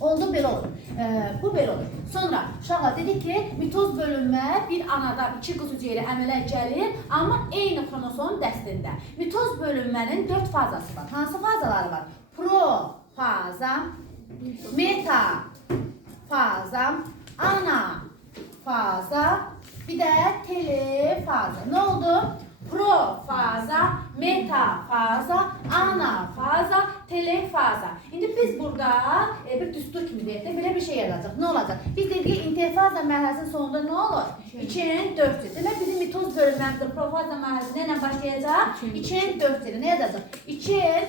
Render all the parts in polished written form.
Oldu belə olur. Bu belə olur. Sonra uşaqlar dedik ki, mitoz bölünmə bir anadan 2 qız hüceyrə əmələ gəlir, amma eyni xromosom dəstində. Mitoz bölünmənin 4 fazası var. Hansı fazaları var? Profaza, metafaza, anafaza, bir də telefaza. Nə oldu? Profaza, metafaza, anafaza, telefaza. İndi biz burada bir düstur kimi deyək də belə bir şey yaradacaq. Nə olacaq? Biz dedik ki, interfaza mərhələsinin sonunda nə olur? 2-nin 4-cü. Demək bizim mitoz bölünməmizdə profaza mərhələsində ilə başlayacaq? 2-nin 4-cü. Nə yazacaq? 2-nin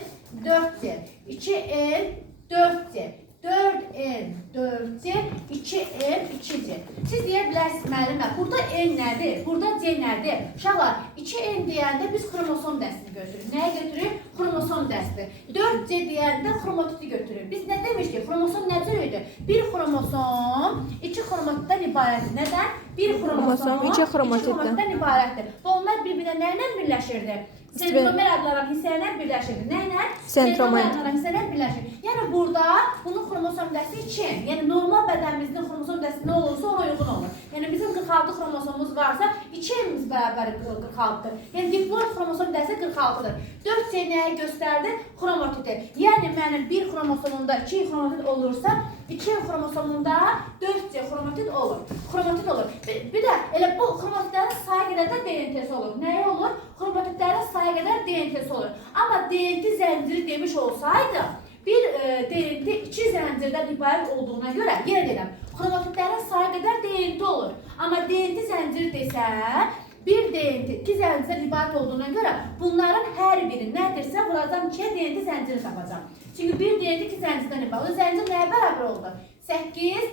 4-cü. 2-nin 4-cü. 4N 4C, 2M 2C. Siz deyə bilərsiniz müəllimə, burada N nədir? Burada C nədir? Uşaqlar, 2N deyəndə biz xromosom dəstini götürürük. Nəyə götürürük? Xromosom dəsti. 4C deyəndə xromotidi götürürük. Biz nə demişdik? Xromosom nə cür idi? Bir xromosom 2 xromotiddən ibarətdir. Nədən? Bir xromosom 2 xromotiddən ibarətdir. Və onlar bir-birinə nə ilə birləşirdi? Sentromer adlanan hissələr birləşir. Nə ilə? Sentromer adlanan hissələr birləşir. Yəni burada bunun xromosom dəsti 2. Yəni normal bədənimizin xromosom dəsti nə olursa ona uyğun olur. Yəni bizim 46 xromosomumuz varsa 2'miz bərabər 46'dır. Yəni diploid xromosom dəsti 46'dır. 4C nəyə göstərdi? Xromotidi. Yəni mənim bir xromosomumda 2 xromotid olursa 2 xromosomunda 4C xromotid olur. Xromotid olur. Bir də elə bu xromotidlərin sayı qədər də DNT-si olur. Nəyə olur? Xromotidlərin sayı qədər DNT-si olur. Amma DNT zənciri demiş olsaydı, bir DNT 2 zəncirdən ibarət olduğuna görə, yenə deyirəm, xromotidlərin sayı qədər DNT olur. Amma DNT zənciri desə, bir DNT 2 zəncirdən ibarət olduğuna görə, bunların hər biri nədirsə, vuracam 2'ye DNT zənciri tapacam. Çünki bir DNT 2 zəncirdən ibarət. O zəncir nəyə bərabər oldu? 8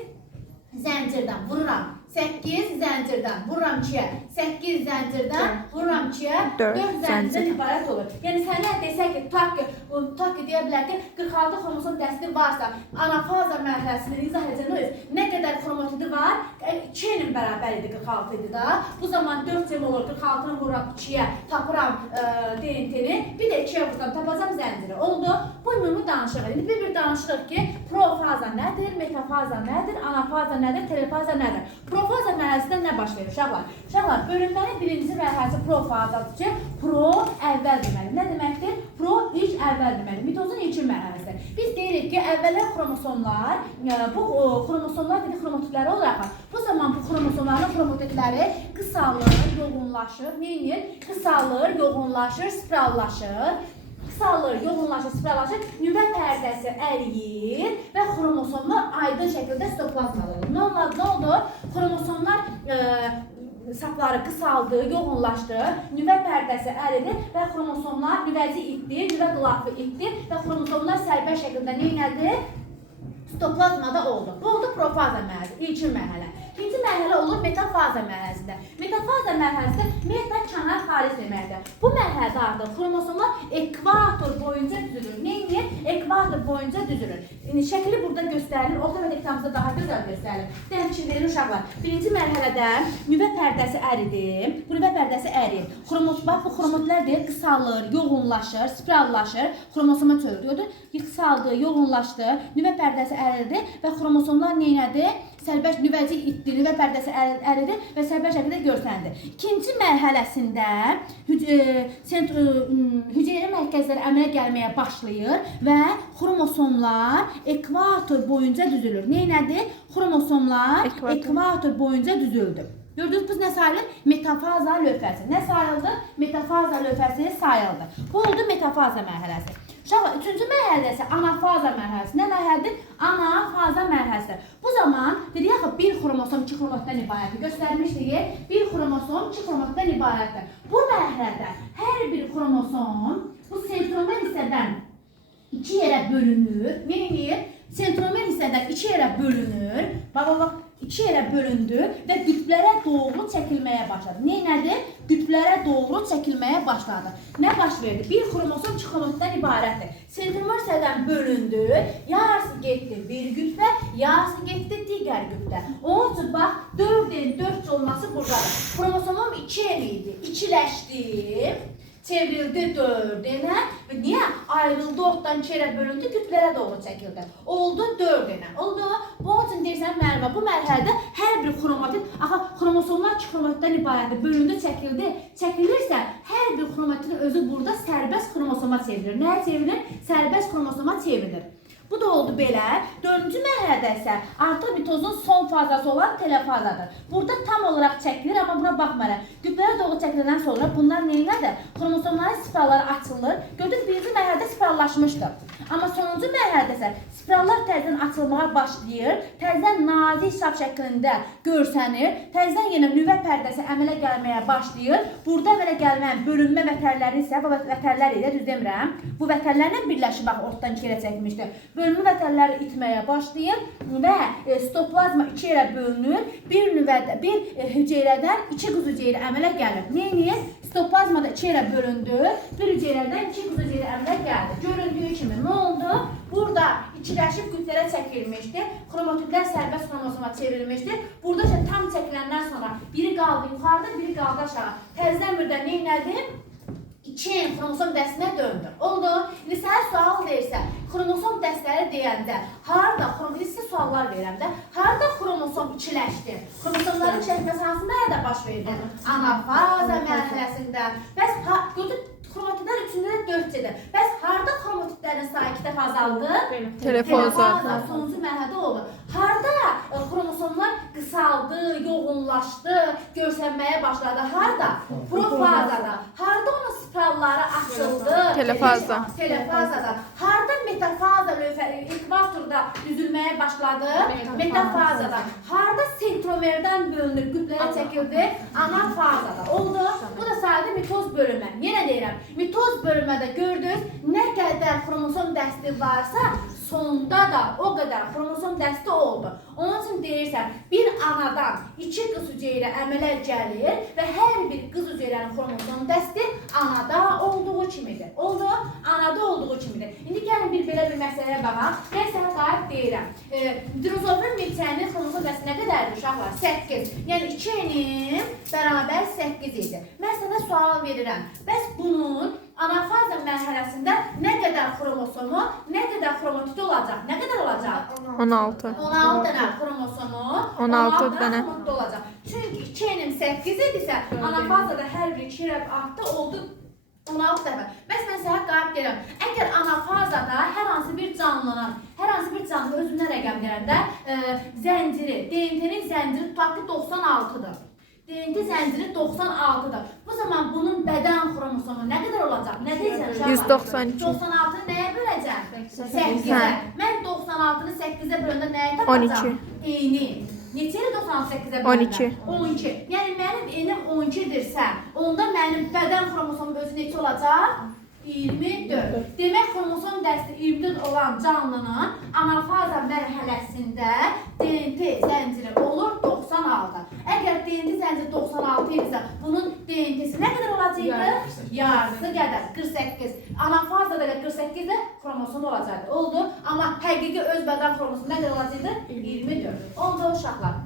zəncirdən vururam. 8 zəncirdən vururam 2'ye. 8 zəncirdən vururam 2'ye. 4 zəncirdən ibarət olur. Yəni sənə desək ki, tak ki deyə bilər ki, 46 xromosom dəsti varsa, anafaza mərhələsində izah edəcək, nə qədər xromotidi var? 2'nin bərabər idi 46 idi da. Bu zaman 4 cəm olur, 46'nı vururam 2'ye, tapıram DNT-ni, bir də 2'ye vururam, tapacam zənciri. Oldu. Bu ümumi danışıq. İndi bir danışıq ki, profaza nədir, metafaza nədir, anafaza nədir, telefaza nədir? Profaza mərhələsində nə baş verir uşaqlar? Uşaqlar, bölünmənin birinci mərhələsi profazadır ki, pro əvvəl deməli. Nə deməkdir? Pro ilk əvvəl deməli. Mitozun ilkin mərhələsidir. Biz deyirik ki, əvvəllər xromosomlar, bu xromosomlar dedik xromotidləri olaraq, bu zaman bu xromosomların xromotidləri qısalır, yoğunlaşır, neyinir? Qısalır, yoğunlaşır, spirallaşır. Qısalır, yoğunlaşır, spirallaşır, nüvə pərdəsi əriyir və xromosomlar aydın şəkildə sitoplazmadır. Nə oldu? Xromosomlar sapları qısaldı, yoğunlaşdı, nüvə pərdəsi əridi və xromosomlar nüvəci itdi, nüvə qılafı itdi və xromosomlar sərbəst şəkildə neynədi? Sitoplazmada oldu. Bu oldu profaza mərhələsi, ilkin mərhələ. İkinci mərhələ olur metafaza mərhələsində. Metafaza mərhələsində meta kənar xaric deməkdir. Bu mərhələdə artıq xromosomlar ekvator boyunca düzülür. Neyini? Ekvator boyunca düzülür. Şəkli burada göstərilir. Orta və kitabımızda daha gözəl göstərilir. Dəmçilərin uşaqlar. Birinci mərhələdə nüvə pərdəsi əridir. Bu nüvə pərdəsi əriyir. Bax, bu xromotidlər deyir, qısalır, yoğunlaşır, spirallaşır. Xromosoma çevrilir. Qısaldı, yoğunlaşdı, nüvə pərdəsi əridi və xromosomlar neynədi? Sərbəst nüvəci itdi, nüvə pərdəsi əridi və sərbəst şəkildə görsəndi. İkinci mərhələsində hüceyrə mərkəzləri əmələ gəlməyə başlayır və xromosomlar ekvator boyunca düzülür. Neynədir? Xromosomlar ekvator boyunca düzüldü. Gördünüz, biz nə sayılır? Metafaza lövhəsi. Nə sayıldı? Metafaza lövhəsi sayıldı. Bu oldu metafaza mərhələsi. Uşaqlar, üçüncü mərhələsi anafaza mərhələsi. Nə mərhələdir? Anafaza mərhələsidir. Bu zaman dedik axı bir xromosom 2 xromotiddən ibarətdir. Göstərmişdik. Bir xromosom 2 xromotiddən ibarətdir. Bu mərhələdə hər bir xromosom bu sentromer hissədən 2 yerə bölünür. Neyini? Sentromer hissədən 2 yerə bölünür. Bax, 2 yerə bölündü və qütblərə doğru çəkilməyə başladı. Neynədir? Qütblərə doğru çəkilməyə başladı. Nə baş verdi? Bir xromosom 2 xromotiddən ibarətdir. Sentromer hissədən bölündü, yarısı getdi bir qütbə, yarısı getdi digər qütbə. Onun üçün bax, 4'in 4 olması buradadır. Xromosomum 2 idi, ikiləşdi, çevrildi 4-ə. Niyə? Ayrıldı, ortadan 2-yə bölündü, kütlələrə doğru çəkildi. Oldu 4-ə. Oldu. Bunun üçün deyirsən, müəllimə, bu mərhələdə hər bir xromatid, axı xromosomlar 2 xromatiddən ibarətdir. Bölündü, çəkildi. Çəkilirsə, hər bir xromatidin özü burada sərbəst xromosoma çevrilir. Nəyə çevrilir? Sərbəst xromosoma çevrilir. Bu da oldu belə. 4-cü mərhələdə isə artıq mitozun son fazası olan telefazadır. Burada tam olaraq çəkilir, amma buna baxmayaraq. Kütlələrə doğru çəkiləndən sonra bunlar neylədir? Xromosomların spiralları açılır. Gördük, birinci mərhələdə spirallaşmışdır. Amma sonuncu mərhələdə isə spirallar təzədən açılmağa başlayır. Təzədən nazik şap şəklində görsənir. Təzədən yenə nüvə pərdəsi əmələ gəlməyə başlayır. Burada əmələ gəlməyən bölünmə vətərləri isə, bu vətərlər ilə düz demirəm, bu vətərlərlə birləşib, bax, ortadan 2 yerə çəkmişdir. Bölünmə vətərləri itməyə başlayır və stoplazma 2 yerə bölünür. Bir hüceyrədən 2 qız hüceyrə əmələ gəlir. Neyini? Stoplazmada 2 yerə bölündü. Bir hüceyrədən 2 qız hüceyrə əmələ gəldi. Göründüyü kimi nə oldu? Burada ikiləşib kütlələrə çəkilmişdi. Xromatidlər sərbəst xromosoma çevrilmişdi. Burada isə tam çəkiləndən sonra biri qaldı yuxarıda, biri qaldı aşağı. Təzədən birdən neynədi? 2 xromosom dəstinə döndü. Oldu. İndi sənə sual verirsə, xromosom dəstləri deyəndə, harada, sizə suallar verirəm də, harada xromosom ikiləşdi? Xromosomların ikiləşməsi hansı mərhələdə baş verdi? Anafaza mərhələsində. Bəs, xromatidlər üçündə də 4-cədir. Bəs, harada xromatidlərin sayı 2 dəfə azaldı? Telefaza. Sonuncu mərhələdə oldu. Harada xromosomlar qısaldı, yoğunlaşdı, görsənməyə başladı? Harada? Profazada. Harada onun spiralları açıldı? Telefaza. Telefazada. Harada metafaza lövhələri ekvatorda düzülməyə başladı? Metafazada. Harada sentromerdən bölünüb, kütləyə çəkildi? Anafazada. Oldu. Bu da sadə mitoz bölünmə. Yenə deyirəm, mitoz bölünmədə gördünüz, nə qədər xromosom dəsti varsa, sonda da o qədər xromosom dəsti oldu. Onun üçün deyirsən, bir anadan 2 qız hüceyrə əmələ gəlir və hər bir qız hüceyrənin xromosom dəsti anada olduğu kimidir. Oldu? Anada olduğu kimidir. İndi gəlin belə bir məsələyə baxaq. Mən sənə qayıb deyirəm. Drozofil milçəyinin xromosom dəsti nə qədərdir uşaqlar? 8. Yəni 2-nin bərabər 8 idi. Mən sənə sual verirəm. Bəs bunun anafaza mərhələsində nə qədər xromosomu, nə qədər xromatidi olacaq? Nə qədər olacaq? 16. 16 dənə xromosomu, 16 dənə xromatidi olacaq. Çünki 2-nin 8 idisə, anafazada hər bir 2 yerə artdı, oldu 16 dəfə. Bəs mən sənə qayıb deyirəm, əgər anafazada hər hansı bir canlının, özündən rəqəm verəndə zənciri, DNT-nin zənciri tutaq ki 96-dır. DNT zənciri 96-dır. Bu zaman bunun bədən xromosomu nə qədər olacaq? Nə deyirsən uşaqlar? 192. 96-nı nəyə böləcəm? 8-ə. Mən 96-nı 8-ə böləndə nəyə tapacam? 12. Eyni. Neçə ilə 98-ə böləndə? 12. 12. Yəni mənim enim 12-dirsə, onda mənim bədən xromosomu özü neçə olacaq? 24. Demək, xromosom dəsti 24 olan canlının anafaza mərhələsində DNT zənciri olur 96. Əgər DNT zənciri 96 idisə, bunun DNT-si nə qədər olacaqdı? Yarısı qədər, 48. Anafazada da 48-də xromosom olacaqdı. Oldu. Amma həqiqi öz bədən xromosomu nə qədər olacaqdı? 24. Oldu uşaqlar.